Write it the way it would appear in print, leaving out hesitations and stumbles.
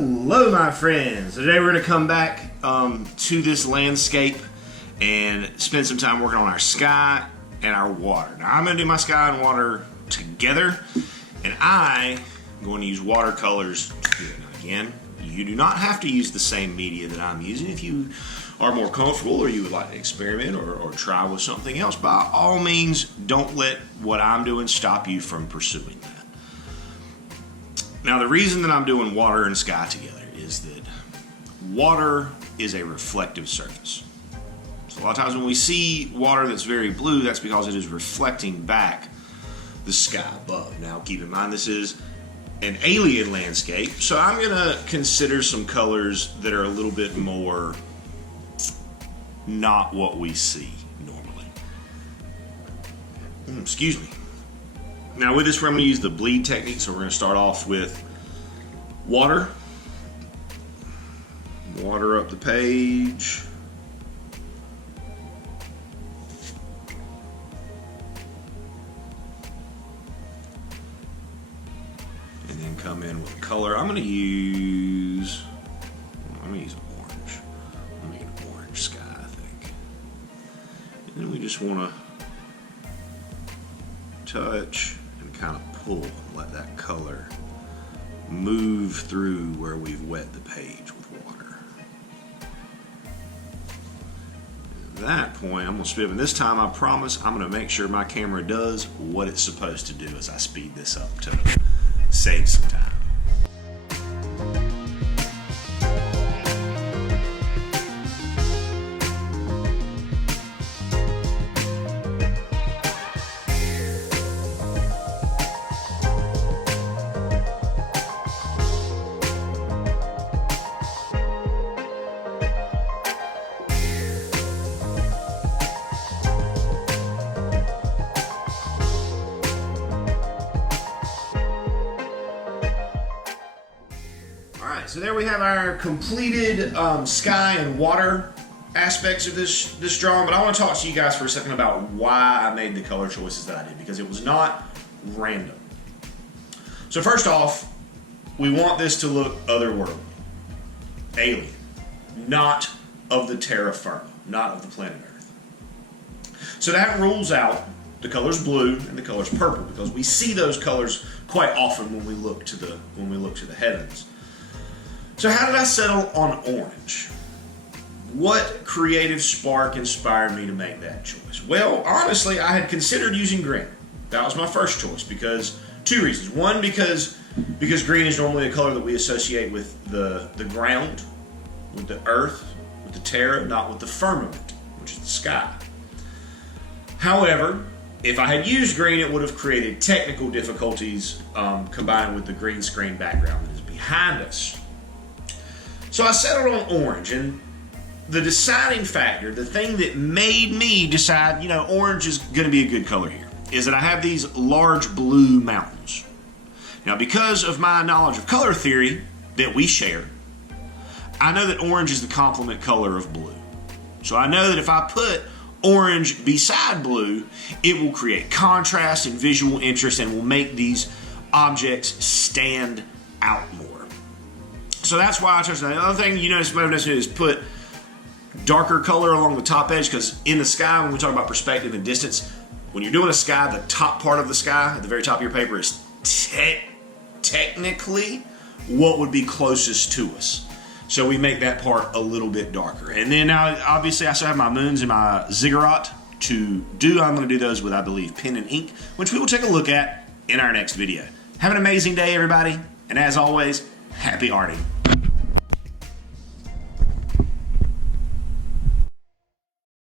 Hello my friends. Today we're going to come back to this landscape and spend some time working on our sky and our water. Now I'm going to do my sky and water together, and I'm going to use watercolors to do it. Now again, you do not have to use the same media that I'm using. If you are more comfortable or you would like to experiment or try with something else, by all means, don't let what I'm doing stop you from pursuing that. Now, the reason that I'm doing water and sky together is that water is a reflective surface. So a lot of times when we see water that's very blue, that's because it is reflecting back the sky above. Now, keep in mind this is an alien landscape, so I'm going to consider some colors that are a little bit more not what we see normally. Excuse me. Now with this, we're going to use the bleed technique, so we're going to start off with water. Water up the page. And then come in with color. I'm going to use orange. I'm going to make an orange sky, I think. And then we just want to touch and kind of pull and let that color move through where we've wet the page with water. At that point, I'm going to speed up, and this time I promise I'm going to make sure my camera does what it's supposed to do as I speed this up to save some time. So there we have our completed sky and water aspects of this drawing, but I want to talk to you guys for a second about why I made the color choices that I did, because it was not random. So first off, we want this to look otherworldly, alien, not of the terra firma, not of the planet Earth. So that rules out the colors blue and the colors purple, because we see those colors quite often when we look to the heavens. So how did I settle on orange? What creative spark inspired me to make that choice? Well, honestly, I had considered using green. That was my first choice because two reasons. One, because green is normally a color that we associate with the ground, with the earth, with the terra, not with the firmament, which is the sky. However, if I had used green, it would have created technical difficulties combined with the green screen background that is behind us. So I settled on orange, and the deciding factor, the thing that made me decide, orange is going to be a good color here, is that I have these large blue mountains. Now, because of my knowledge of color theory that we share, I know that orange is the complement color of blue. So I know that if I put orange beside blue, it will create contrast and visual interest and will make these objects stand out more. So that's why I chose that. Another thing you notice is put darker color along the top edge, because in the sky, when we talk about perspective and distance, when you're doing a sky, the top part of the sky at the very top of your paper is technically what would be closest to us. So we make that part a little bit darker. And then now, obviously, I still have my moons and my ziggurat to do. I'm going to do those with, I believe, pen and ink, which we will take a look at in our next video. Have an amazing day, everybody. And as always, happy arting.